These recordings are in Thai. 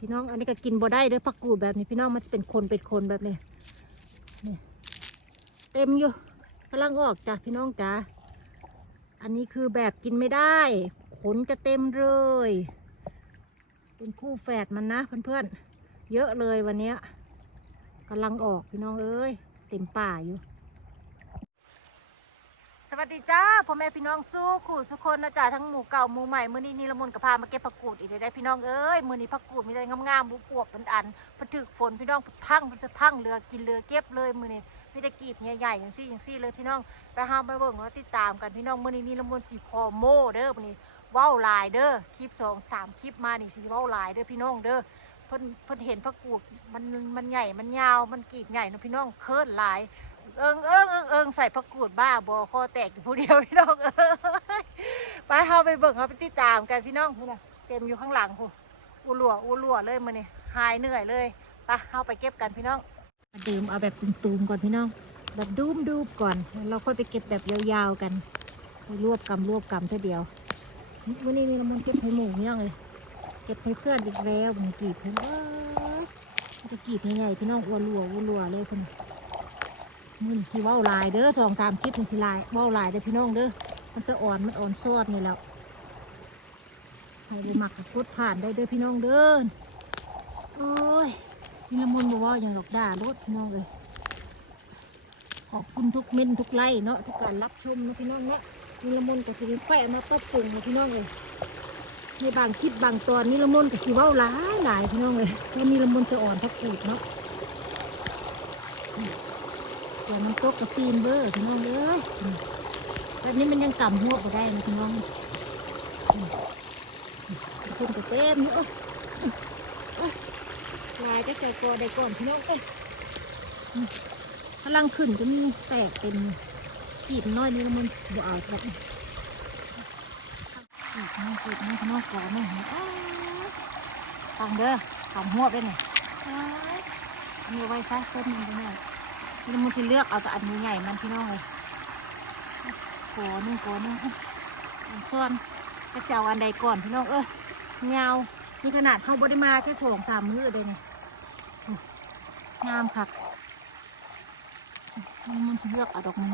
พี่น้อง อันนี้ก็กินบ่ได้เด้วยผักกูดแบบนี้พี่น้องมันจะเป็นคนเป็นคนแบบนี้นี่เต็มอยู่กำลังออกจ้ะพี่น้องจ้ะอันนี้คือแบบกินไม่ได้ ขนจะเต็มเลย เป็นคู่แฝดมันนะเพื่อนๆเยอะเลยวันนี้กำลังออกพี่น้องเอ้ยเต็มป่าอยู่ วัสดีจ้าพ่อแม่พี่น้องสู้ขู่สุกคนนะจ๊ะทั้งหมู่เก่าหมู่ใหม่มื้อนี้นีละมุนกับพามาเก็บผักกูดอีกได้พี่น้องเอ้ยมื้อนี้ผักกูดมีแต่งามๆบุปวบเป็นอันพอถึกฝนพี่น้องทั้งมันสะพังเรือกินเรือเก็บเลยมื้อนี้มีแต่กีบใหญ่ๆอย่างซี่อย่างซี่เลยพี่น้องไปหาไปเบิ่งแล้วติดตามกันพี่น้องมื้อนี้นีละมุนสีพอโมเด้อมื้อนี้ว้าหลายเด้อคลิปสองสามคลิปมานี่สีว้าหลายเด้อพี่น้องเด้อเพิ่นเพิ่นเห็นผักกูดมันมันใหญ่มันยาวมันกีบใหญ่นะพี่น้องเคิร์ดลาย เอิงเอิงเอิงเอิงใส่ผักกูดบ้าบอคอแตกอยู่ผู้เดียวพี่น้องเอ้ยไปเฮาไปเบิ่งเฮาไปติดตามกันพี่น้องพี่นะเต็มอยู่ข้างหลังพูอูหลัวอูหลัวเลยมื้อนี้หายเหนื่อยเลยไปเฮาไปเก็บกันพี่น้องมาดื่มเอาแบบตุ่มๆก่อนพี่น้อง แบบดูมดูมก่อนเราค่อยไปเก็บแบบยาวๆกันรวบกำรวบกำเท่าเดียววันนี้มีน้ำมันเก็บให้หมูพี่น้องเลยเก็บให้เพื่อนอีกแล้วมันกีบเพื่อนจะกีบใหญ่ๆพี่น้องอ้วนรัวอ้วนรัวเลยคน มือสิว้าหลายเด้อสองสามคลิปมันสิลายว้าหลายเด้อพี่น้องเด้อมันจะอ่อนมันอ่อนซอดนี่แล้วให้ได้หมักกับกดผ่านได้เด้อพี่น้องเด้อโอ้ยนี่ละมุนบอกว่าอย่างหลอกด่ารถพี่น้องเลยขอบคุณทุกเม้นทุกไลค์เนาะทุกการรับชมนะพี่น้องเนาะนี่ละมุนกับสิแปะมาตบปรุงเนาะพี่น้องเลยในบางคลิปบางตอนนี่ละมุนกับสิเว้าหลายหลายพี่น้องเลยแล้วมีละมุนจะอ่อนทักอีกเนาะ เดี๋ยวมันตกกับตีนเบอร์พี่น้องเอ้ยอืมแบบนี้มันยังกำหัวไปได้นะพี่น้องอืมขึ้นกับเต็มเอ้ยเอ้ยลายจะใส่กอได้ก่อนพี่น้องเอ้ยอืมพลังขึ้นก็มีแตกเป็นกีบน้อยนี่มันบ่เอาแบบนี้กีบน้อยกีบน้อยพี่น้องกอไม่เห็นอ้าวฟังเด้อกำหัวไปหน่อยอ้ายอันนี้เอาไว้ซะต้นมันไปหน่อย นี่มันจะเลือกเอาแต่อันนี้ใหญ่มันพี่น้องเลยโกนึงโกนึงอันส่วนจะเอาอันใดก่อนพี่น้องเออเงานี่ขนาดเข้าบริมาแค่สองสามมือเลยเนี่ยงามคักนี่มันจะเลือกเอาดอกมัน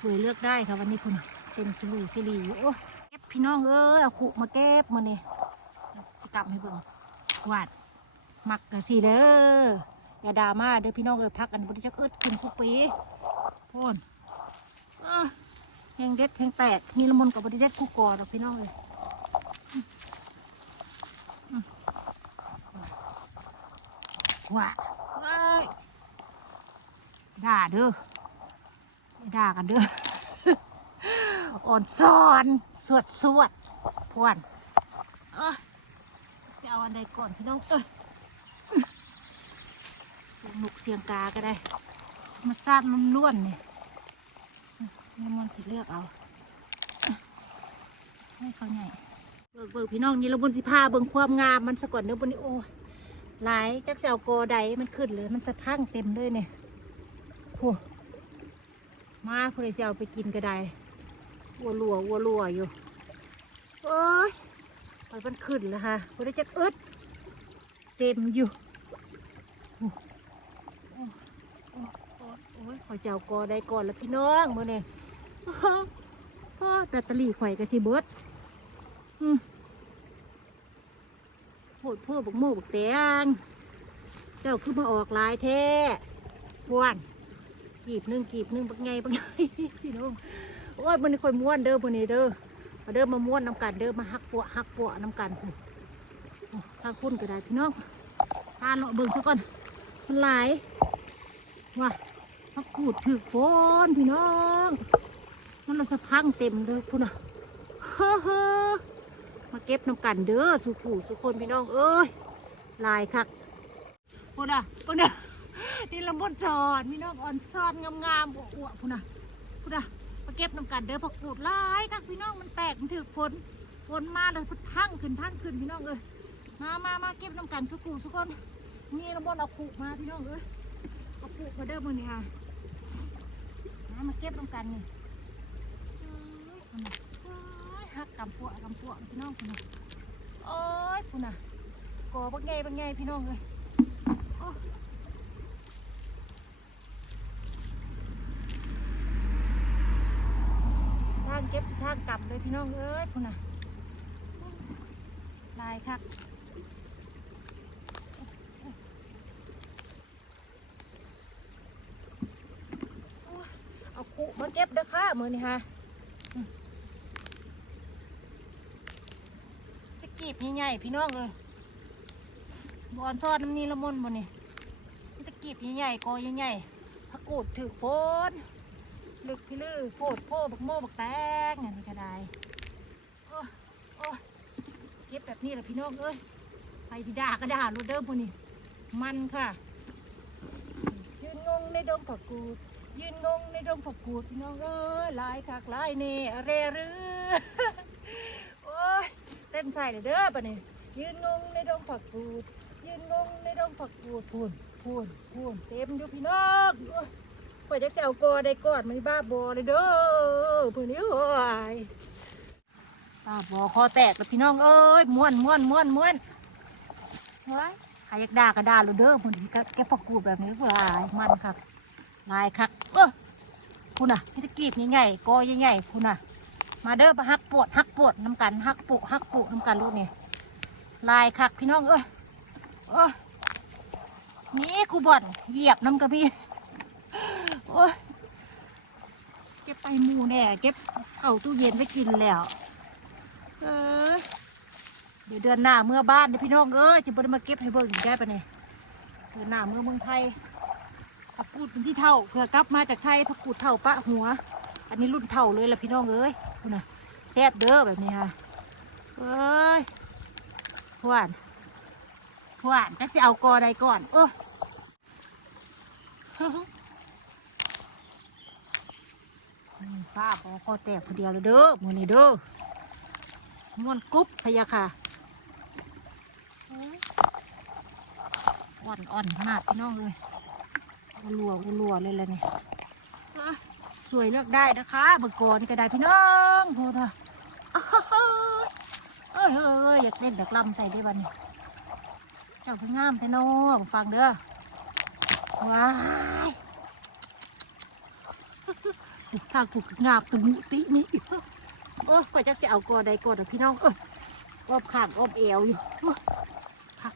สวยเลือกได้ค่ะวันนี้คุณเต็มสลุยสลีอยู่โอ้เก็บพี่น้องเอ้ยเอาขุมาเก็บมาเนี่ยสกลับให้เบิ่งกวาด มักนสิเด้ออย่าดราม่าเด้อพี่น้องเอ้ยพักอันบริจักเอิดกินคุกปีโพ่นแหงเด็ดแหงแตกมีละมุนกับบริเด็ดคู่กอดอกพี่น้องเอ้ยว้าว้ยด่าเด้อด่ากันเด้ออ่อนซ้อนสวดสวดพวนเอ้ยจะเอาอันใดก่อนพี่น้องเอ้ย นุกเสียงกาก็ได้ มาซาดมันล้วนเนี่ยนี่มันสิเลือกเอาให้เขาใหญ่เบิกเบิกพี่น้องนี่เราบนสิพาเบิ่งความงามมันสะก่อนเด้อบนนี้โอ้หลายจักเจ้าโกใดมันขึ้นเลยมันสะพังเต็มเลยเนี่ยโอ้มาเพื่อจะเอาไปกินก็ได้วัวลัววัวลัวอยู่โอ้ยมันขึ้นแล้วค่ะเพื่อจะอึดเต็มอยู่ อ้ยขอเจ้ากอได้ก่อนแล้วพี่น้องมื่อนี่พ่อแบตเตอรี่ข่อยกระสิเบิดโพดพ่อบักโม่บักแตงเจ้าคือมาออกลายแท้พวนกีบหนึ่งกีบหนึ่งบักไงบักไงพี่น้องโอ้ยมันนี่ค่อยม้วนเด้อมันนี่เด้อมาเด้อมาม้วนน้ำกันเด้อมาหักปวหักปวน้ำกันพุ่นโอ้ข้าคุณก็ได้พี่น้องทานเลาะเบิ่งซะก่อนมันหลายว่า พักกูดถือฝนพี่น้องมันเราสะพังเต็มเลยคุณอะเฮ้อมาเก็บน้ำกันเด้อสุกูสุคนพี่น้องเอ้ยลายคักพุ่นอะพุ่นอะนี่ละมุนสอนพี่น้องอ่อนซอนงามๆอ้วๆพุ่นอะพุ่นอะมาเก็บน้ำกันเด้อพักกูดลายคักพี่น้องมันแตกมันถือฝนฝนมาเลยพุดทั้งขึ้นทั้งขึ้นพี่น้องเอ้ยมามามาเก็บน้ำกันสุกูสุคนนี่ละมุนเอาขู่มาพี่น้องเอ้ยเอาปลูกมาเด้อมือนี่ค่ะ มามาเก็บตรงกันนี่เอ้ยเอามาเอ้ยหักกำปวกกำปวกพี่น้องคุณน่ะโอ๊ยคุณน่ะกอบักไงบักไงพี่น้องเลยทางเก็บทางกลับเลยพี่น้องเอ้ยคุณน่ะลายคัก เอาคุมา เด้อค่ะมือนี่ฮะตะกีบใหญ่ๆพี่น้องเลยบอนซอดน้ำนี่ละมนบนนี่ตะกีบใหญ่ๆกอใหญ่ๆผักกูดถือโฟนลึกพี่ลือโพดโพบักโมบักแตงอันนี้ก็ได้โอ้โอ้เก็บแบบนี้แหละพี่น้องเอ้ยใครที่ด่าก็ด่ารดเดอร์พวกนี้มันค่ะยืนงงในดงผักกูด ยืนงงในดงผักกูดพี่น้องเอ้ยลายคักลายเน่เรรือโอ้ยเต็มใส่เลยเด้อปะนี่ยืนงงในดงผักกูด ยืนงงในดงผักกูดพูนพูนพูนเต็มอยู่พี่น้องโอ้ยปล่อยจะแซวกอได้กอดมันบ้าบอเลยเด้อเพื่อนนี่โอ้ยบ้าบอคอแตกแล้วพี่น้องเอ้ยม้วนม้วนม้วนม้วนเฮ้ยใครอยากด่าก็ด่าเลยเด้อพูนที่แกผักกูดแบบนี้ก็หลามันครับ ลายคักเออคุณน่ะพิธกีบใหญ่ๆกอใหญ่ๆคุณน่ะ มาเด้อมาฮักปวดฮักปวดน้ำกันฮักปุฮักปุน้ำกันลูกนี่ลายคักพี่น้องเอ้ยโอ้ยนี่กูบอนเหยียบน้ำกระพี่โอ้ยเก็บไปมูแน่เก็บเข้าตู้เย็นไว้กินแล้วเออเดี๋ยวเดือนหน้าเมื่อบ้านเด้อพี่น้องเอ้ยจะบ่ได้มาเก็บให้เบิ่งอีกได้ปะเนี่ยเดือนหน้าเมื่อเมืองไทย ผักกูดเป็นที่เท่าเผื่อกลับมาจากไทยผักกูดเท่าปะหัว อันนี้รุ่นเท่าเลยละพี่น้องเอ้ยนะแซ่บเด้อแบบนี้ค่ะเอ้ยพวานพวานจักสิเอากอใดก่อนเออป้าขอคอแตกคนเดียวเลยเด้อมือนี้เด้อม้วนกุ๊บพยะค่ะเอ้ยอ่อนๆขนาดพี่น้องเลย รัวรัวเลยละเนี่ยสวยเลือกได้นะคะบอร์กอนก็ได้พี่น้องโหนะอ้าวเอ้ยเอ้ยเอ้ยอยากเต้นอยากลำใส่ได้บ้านี่เจ้าพงงามแต่น้องฟังเด้อว้ายทางถูกงาบตะมุตินี่โอ้กว่าจะสิเอากอใดกอดพี่น้องเอออบข้างอบเอวอยู่คัก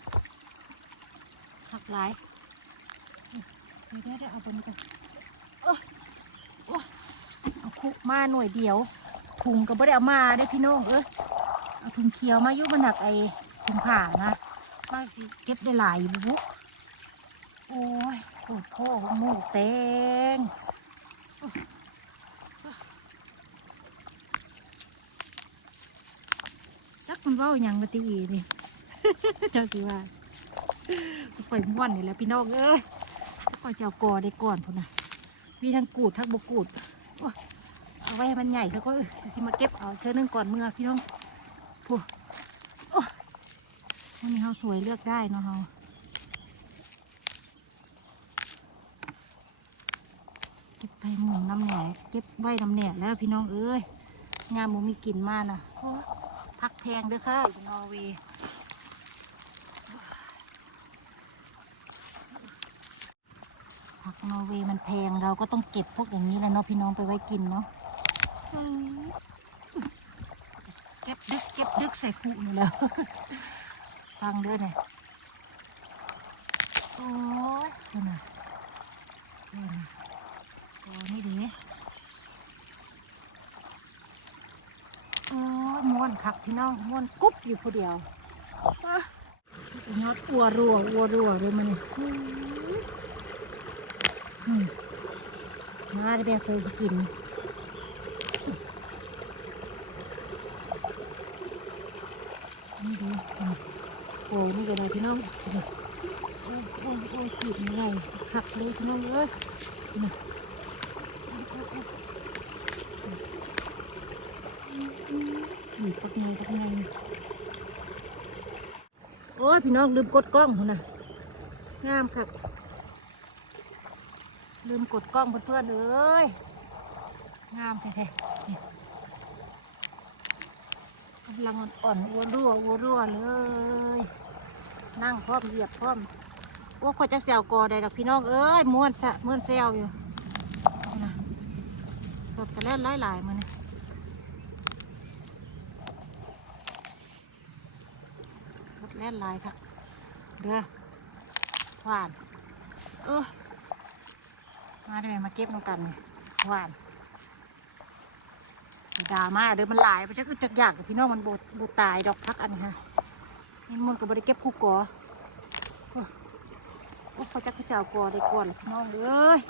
คักหลาย เดี๋ยวเดี๋ยวเอาตัวนี้กันโอ้โอ้ยเอาคุกมาหน่วยเดียวถุงก็ไม่ได้เอามาได้พี่น้องเออเอาถุงเขียวมายุบหนักไอ้ถุงผ่านะว่าสิเก็บได้หลายอยู่บุโอ้ยโอ้โหหมูแตงโอ้ยจักมันว่าอย่างมาตีอีนี่เจ้าสิว่าปล่อยม้วนนี่แหละพี่น้องเอ้ย ก็จะเอากอได้ก่อนพุ่นนะมีทั้งกูดทั้งบกูดโอ้ยเอาไว้ให้มันใหญ่แล้วก็สิมาเก็บเอาเธอนึงก่อนเมื่อพี่น้องพูโอ้ยวันนี้เขาสวยเลือกได้เนาะเขาเก็บไปหมุนน้ำแหน่เก็บไว้น้ำแหน่แล้วพี่น้องเอ้ยงามมูมีกลิ่นมากนะพักแพงเด้อค่ะนอร์เวย์ ผัก นอร์เวย์มันแพงเราก็ต้องเก็บพวกอย่างนี้แหล้วเนาะพี่น้องไปไว้กินเนาะเก็บดึกเก็บดึกใส่ขู่อยู่แล้วฟังเด้อเนี่ยโอ้ยดูนะดูน่ะโอ้นี่ดีโอ้ยม้วนคักพี่น้องม้วนกุ๊บอยู่ผู้เดียวอะยอดอัวรัวอัวรัวเลยมันนี่ มาได้แบบเคยกินนี่ดูอืมโอ้นี่ก็ได้พี่น้องโอ้โอ้โอ้ขีดยังไงหักเลยพี่น้องเอ้ยนี่นี่ปักไงปักไงโอ้ยพี่น้องลืมกดกล้องพุ่นน่ะงามครับ ลืมกดกล้องเพื่อนๆเอ้ยงามแท้ๆกำลังอ่อนๆวัวรั่ววัวรั่วเลย นั่งพร้อมเหยียบพร้อมโอ้คนจะแซวกอได้ดอกพี่น้องเอ้ยม้วนซะม้วนแซวอยู่นะรถกระแล่นหลายๆมาเนี่ยรถแล่นหลายครับเด้อหวาน เออ มาได้ไหมมาเก็บน้ำกันหวานดามาเด้อมันหลายไปจักอึดจักอยากพี่น้องมันบดบดตายดอกพักอันนี้ฮะนี่มันก็บริเก็บคู่กอโอ้เขาจะเขาเจ้ากอได้กอนพี่น้องเอ้ย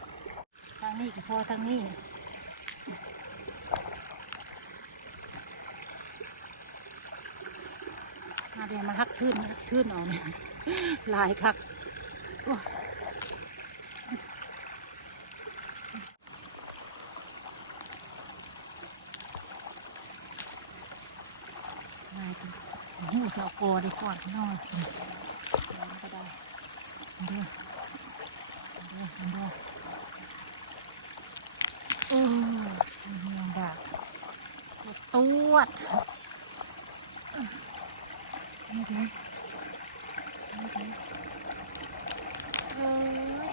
ทางนี้ก็พอทางนี้มาเดี๋ยวมาฮักขึ้นฮักขึ้นเอาเนี่ยลายคักโอ้ลายคักหู เจ้ากได้ก่อนพี่น้องอืมเอามันก็ได้เอาเด้อเด้อเด้อโอ้ยยังดาตัวดนี่ดินี่ดิเอ้ย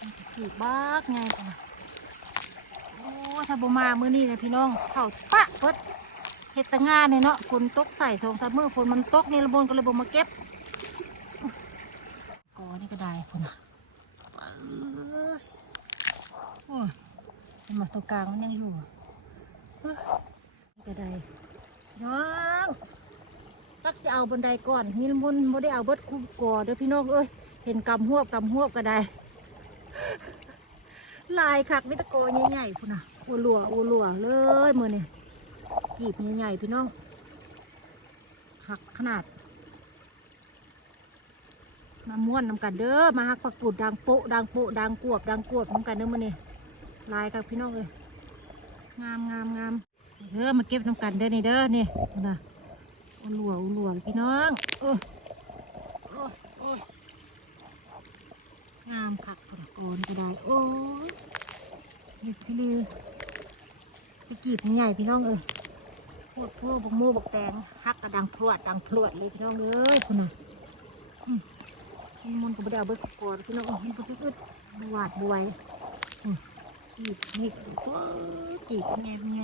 มันจะขีดบ้าไงโอ้ถ้าบ่มามื้อนี้นะพี่น้องเข้าปะเพิด เฮ็ดตะงานเนี่ยเนาะฝนตกใส่สองสามมือฝนมันตกนี่ละบนก็เลยบ่มาเก็บกอนี่ก็ได้คุณอะโอ้ยเห็นมาตัวกลางมันยังอยู่อ้ยนี่ก็ได้น้องตักสิเอาบนไดก่อนมีบนบ่ได้เอาเบิดคู่กอเด้อพี่น้องเอ้ยเห็นกำหวบกำหวบก็ได้ลายคักมิตะโกใหญ่ๆคุณอะอูหลัวอูหลัวเลยมือนี่ กีบใหญ่ๆพี่น้องคักขนาด มาม้วนนำกันเด้อ มาฮักปักปูดดังโปะดังโปะดังกวบดังกวบนำกันเด้อมื้อนี้ลายครับพี่น้องเอ้ยงามงามงามเด้อมาเก็บนำกันเด้อนี่เด้อนี่นะอุหลัวอุหลัวพี่น้องโอ้โอ้โอ้งามคักคนโกนก็ได้โอ้ยนี่พี่ลือไปกีบใหญ่พี่น้องเอ้ย พวกพวกบกมูบกแตงฮักกระดังพรวดดังพรวดเลยพี่น้องเอ้ยคุณน่ะมันก็บ่ได้เอาเบิดกอนพี่น้องมันก็จะอึดบวาดบวยอืมกีบนี่ก็กีบไงไง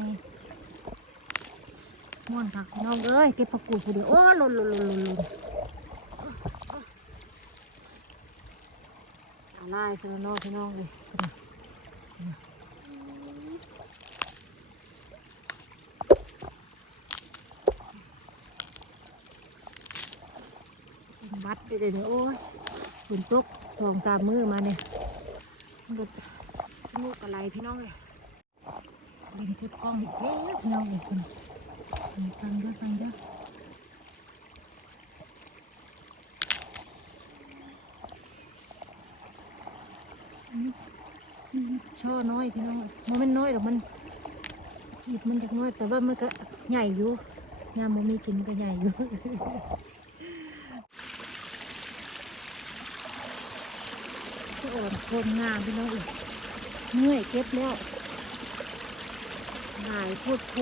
ม่วนผักพี่น้องเอ้ยเก็บผักกูดผู้เดียวโอ้ล่นล่นล่นล่นหล่นอะไรสนอพี่น้องเลย บัดเดี๋ยวโอ้ยฝนตกสองสามมือมาเนี่ยมันก็ลูกอะไรพี่น้องเลยเล่นคลิปกล้องอีกแล้วพี่น้องเลยคุณฟังเด้อฟังเด้ออันนี้มันช่อน้อยพี่น้องมันไม่น้อยหรอกมันขีดมันจะน้อยแต่ว่ามันก็ใหญ่อยู่ยามมันมีกินก็ใหญ่อยู่ อ่อนคนงามพี่น้องอีกเมื่อยเก็บแล้วหายโคตรโค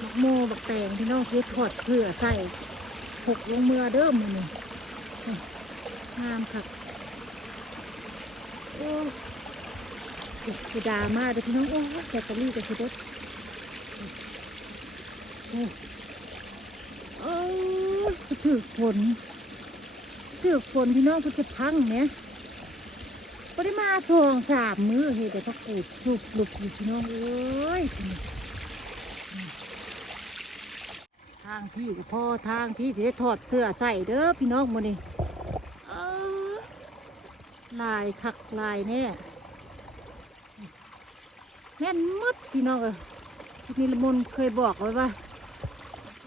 บักโมบักแตงพี่น้องคือถอดเผื่อใส่หกลงเมื่อเด้อมือนี่งามค่ะโอ้คือดามาเด้อพี่น้องโอ้แบตเตอรี่ก็คือรถโอ้ถือฝนถือฝนพี่น้องก็จะพังเนี่ยาทองสามมือเฮ็ดแต่พักกูดสุบลุบอยู่พี่น้องเอ้ยทางที่ก็พอทางที่จะได้ถอดเสื้อใส่เด้อพี่น้องมื้อนี้เอ้อลายคักลายแน่แม่นมืดพี่น้องเอ้ยที่นี่ละมุนเคยบอกไว้ว่า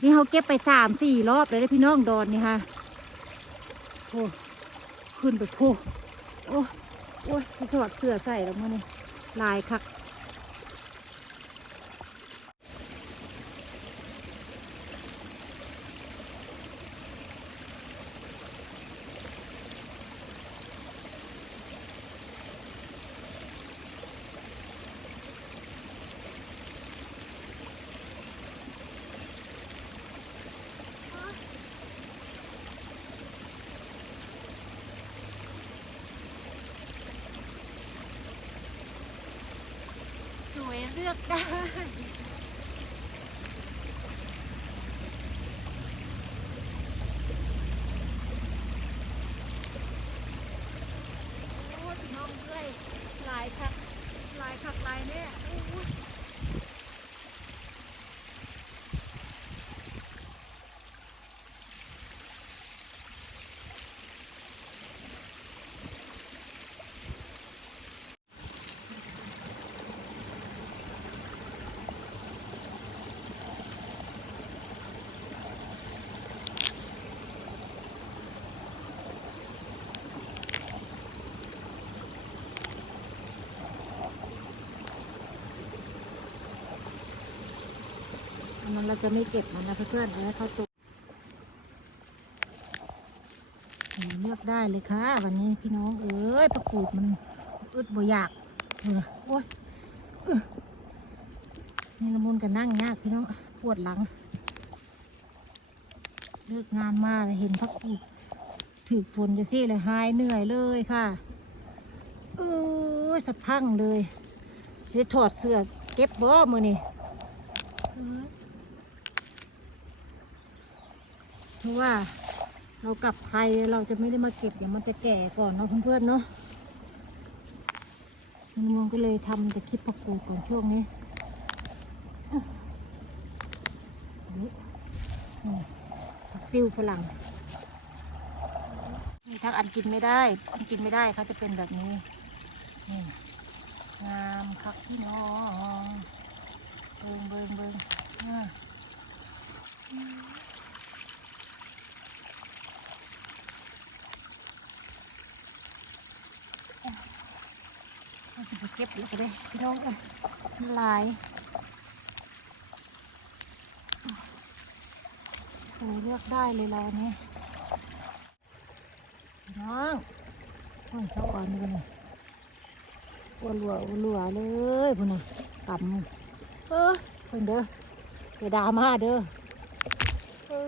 นี่เขาเก็บไปสามสี่รอบเลยเด้อพี่น้องดอนนี่ฮะโอ้ขึ้นไปโพโอ้ โอ้ยที่ถอดเสื้อใส่แล้วมื่อนี่ลายคัก な。 เราจะไม่เก็บมันนะเพื่อนๆเอาให้เขาตุกเลือกได้เลยค่ะ วันนี้พี่น้องเอ้ยประกูดมันอึดบ่อยากเออโอ้ยเออนี่ละมุนกันนั่งยากพี่น้องปวดหลัง เลิกงานมาเห็นพักกูถือฝนจะซี่เลยหายเหนื่อยเลยค่ะเออสะพังเลยจะถอดเสื้อเก็บบ่มือนี่ เพราะว่าเรากลับไทยเราจะไม่ได้มาเก็บเดี๋ยวมันจะแก่ก่อนเนาะเพื่อนๆเนาะมันก็เลยทำแต่คลิปประกูก่อนช่วงนี้นี่ผักติ้วฝรั่งนี่ทั้งอันกินไม่ได้อันกินไม่ได้เขาจะเป็นแบบนี้นี่งามคักพี่น้องเบิงเบิงเบิงอ่า เราจะไปเก็บแล้วก็ได้พี่น้องเอ้ยมันลายโอ้ยเลือกได้เลยเราเนี่ยพี่น้องโอ้ยเขาอ่อนกันเลยวัวอ้วนรัวเลยพุ่นน่ะต่ำเออเพิ่นเด้อเดดามาเด้อเอ้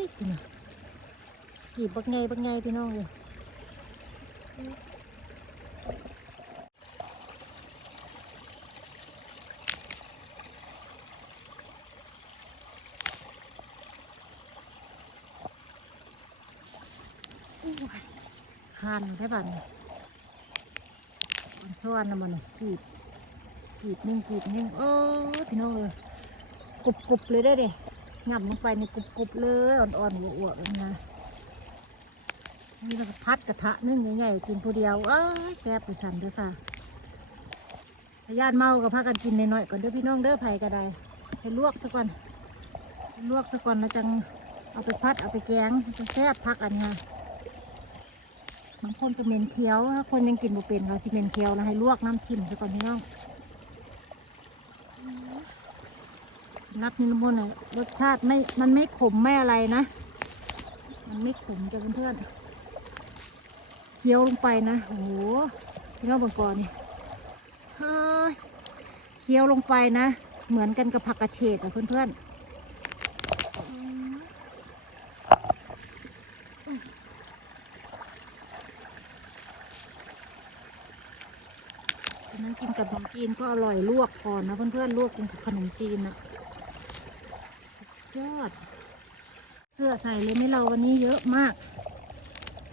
ยพุ่นน่ะกีบบักไงบักไงพี่น้องเลย คานได้ป่ะนี่ยมันซ้อนนะมันกีบกีบนึ่งกีบนึ่งโอ้พี่น้องเลยกรุบกรุบเลยได้เด้งับลงไปในกรุบกรุบเลยอ่อนๆหัวๆแบบนี้นะนี่เราพัดกระทะนึ่งใหญ่ๆกินผู้เดียวเอ้ยแซ่บไปสั่นด้อค่ะญาติเมากับพากันกินน้อยๆก่อนเด้อพี่น้องเด้อไผ่ก็ได้ให้ลวกซะก่อนลวกซะก่อนแล้วจังเอาไปพัดเอาไปแกงจะแซ่บพักอันนี้ บางคนก็เม็นเคี้ยวถ้าคนยังกินบ่เป็นเราสิเมนเคี้ยวแล้วให้ลวกน้ำทิ่มซะก่อนพี่น้องนับนิลมนต์รสชาติไม่ มันไม่ขมไม่อะไรนะ มันไม่ขมจ้ะเพื่อนๆเคี้ยวลงไปนะ โอ้โหพี่น้องบางกอนนี่เฮ้ยเคี้ยวลงไปนะ เหมือนกันกับผักกระเฉดอะเพื่อนๆอืม ฉะนั้นกินกับขนม จีนก็อร่อยลวกก่อนนะเพื่อนๆลวกกินกับขนมจีนนะยอด เสื้อใส่เลยไหม่เราวันนี้เยอะมาก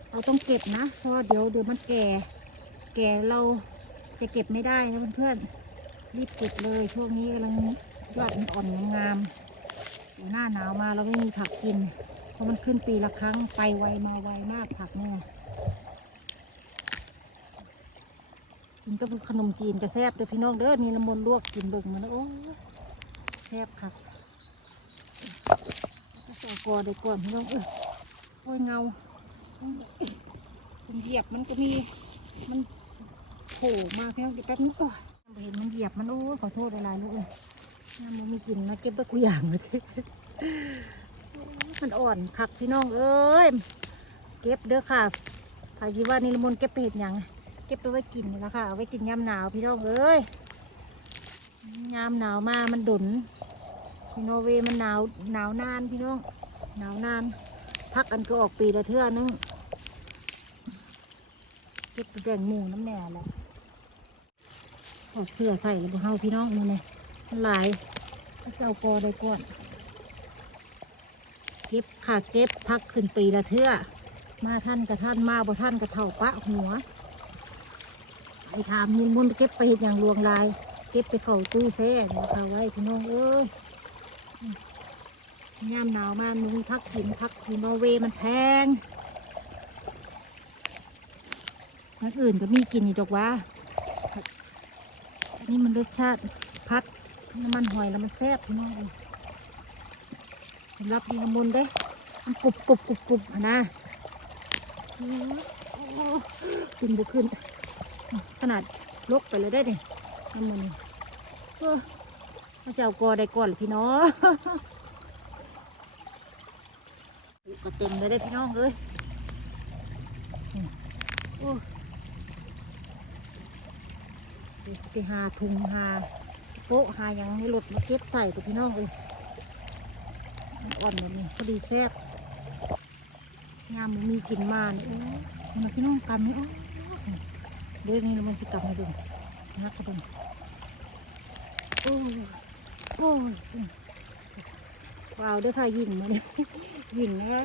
เราต้องเก็บนะเพราะเดี๋ยวเดี๋ยวมันแก่ แก่เราจะเก็บไม่ได้นะเพื่อนๆรีบเก็บเลยช่วงนี้กำลังยอดมันอ่อนงามเดี๋ยวหน้าหนาวมาเราไม่มีผักกิน เพราะมันขึ้นปีละครั้งไปไวมาไวมากผักเนี่ย กินกับขนมจีนก็แซ่บเด้อพี่น้องเด้อนี่น้ำมนต์ลวกกินเบิ่งมันโอ้ยแซ่บคักจะใส่กอได้ก่อนพี่น้องเออโอ้ยเงาเหยียบมันก็มีมันโผล่มาพี่น้องเดี๋ยวแป๊บนึงก่อนเห็นมันเหยียบมันโอ้ขอโทษหลายๆลูกเอ้ยน้ำมันมีกลินนะเก็บไว้กูอย่างเลยมันอ่อนคักพี่น้องเอ้ยเก็บเด้อค่ะใครคิดว่านี่ละมนต์เก็บไปเห็ดยัง เก็บไปไว้กินแหละค่ะเอาไว้กินยามหนาวพี่น้องเอ้ยยามหนาวมามันดุนที่นอร์เวย์มันหนาวหนาวนานพี่น้องหนาวนาน พักกันก็ออกปีละเทื่อนึงเก็บแบ่งหมูน้ำแหน่แหละถอดเสื้อใส่แล้วเฮาพี่น้องนี่เลยหลายเจ้ากอได้ก่อนเก็บค่ะเก็บพักขึ้นปีละเทื่อมาท่านกับท่านมาบ่ท่านกับเท่าปะหัว ไอ้ถามยินมุนเก็บไปเห็นอย่างลวงลาย เก็บไปเข้าตู้แช่นะคะไว้พี่น้องเอ้ยยามหนาวมามึงพักกินพักอยู่นอเวมันแพงอันอื่นก็มีกินอยู่ดอกว่าอันนี้มันรสชาติพัดน้ำมันหอยแล้วมันแซ่บพี่น้องเอ้ยสำหรับดีละมุนเด้มันกรุบกรุบกรุบกรุบนะโอ้โหขึ้นบุขึ้น ขนาดลกไปเลยได้เนี่ยน้ำมันนี่เออพระเจ้ากอได้ก่อนพี่น้องก็เต็มเลยได้พี่น้องเอ้ยโอ้ไปหาถุงหาโป๊ะหายังให้รถมาเก็บใส่ตัวพี่น้องเอ้ยมันอ่อนแบบนี้พอดีแซ่บยามมันมีกลินมาเนี่ยโอ้ยมันพี่น้องกันนี่โอ้ย เดี๋ยวนี้มันสิกลับมาดูนักกระดุมโอ้ยโอ้ยว้าวเด้อค่ะยิงมาเนี่ยยิงนะ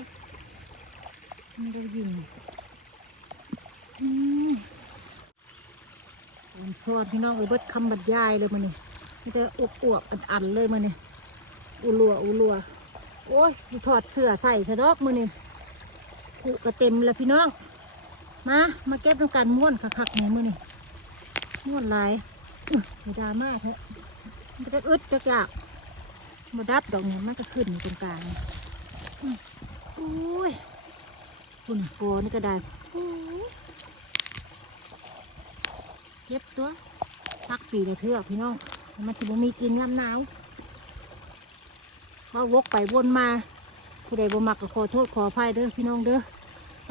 มันได้ยิงอืมอันซอดพี่น้องเอ้ยเบิดคำบรรยายเลยมันนี่มันจะอวบอวบๆอันเลยมันนี่อุลัวอุลัวโอ้ยถอดเสื้อใส่สะดอกมันนี่ผูกระเต็มเลยพี่น้อง มา มาเก็บน้ำกันม้วนคักๆนี่มือนี่ม้วนหลายอุ๊ยอย่าดราม่าเถอะมันจะอึดจะกะมาดับดอกนี้มันก็ขึ้นตรงกลางอุ้ยคุณโกนี่ก็ได้เก็บตัวพักปีละเทือกพี่น้อง มันจะบ่มีกินลำหนาวว่าวกไปวนมาผู้ใดบ่มักก็ขอโทษขออภัยเด้อพี่น้องเด้อ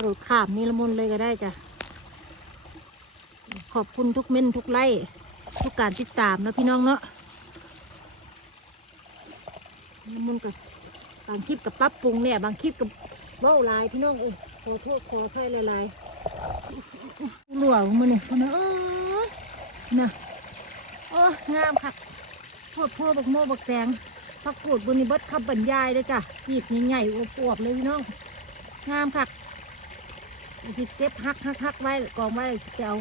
โดดข้ามนี่ละมุนเลยก็ได้จ้ะ ขอบคุณทุกเม้นทุกไลค์ทุกการติดตามนะพี่น้องเนาะละมุนกับบางคลิปกับปรับปรุงเนี่ย บางคลิปกับเบ้าลายพี่น้องเอ้ยขอโทษขออภัยลายหลวงมันเนี่ยมันเอ้ยนะโอ้งามค่ะพวดพวบักโมบักแตงพักกูดบนนี้เบิดคำบรรยายเลยจ้ะจีบใหญ่ๆอวบๆเลยพี่น้อง งามค่ะ สิเก็บฮักฮักฮักไว้กองไว้จะเอา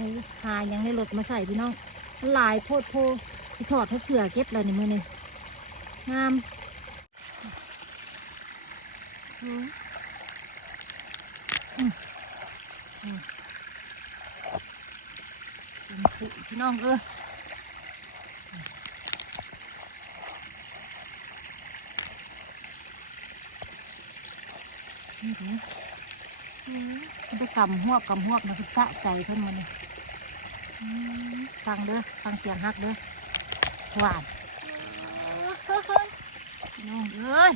หายังให้รถมาใส่พี่น้องหลายโพดโพถอดให้เสือเก็บอะไรในมือนี่งามอืมอืมอืมเป็นสิพี่น้องเออนี่ กำหวกกำหวกมันจะสะใจเพิ่นมันฟังเด้อฟังเสียงฮักเด้อหวานน้องเอ้ย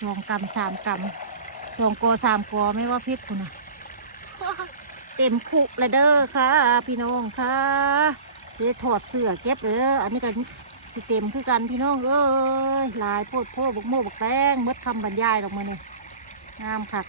สองกำสามกำสองกอสามกอไม่ว่าพิษคุณนะเต็มคุเลยเด้อค่ะ พี่น้องค่ะเดี๋ยวถอดเสื้อเก็บเด้ออันนี้ก็สิเต็มคือกันพี่น้องเอ้ยลายโพดโพบกโมบกแป้งมดคำบรรยายออกมาเนี่ยงามค่ะ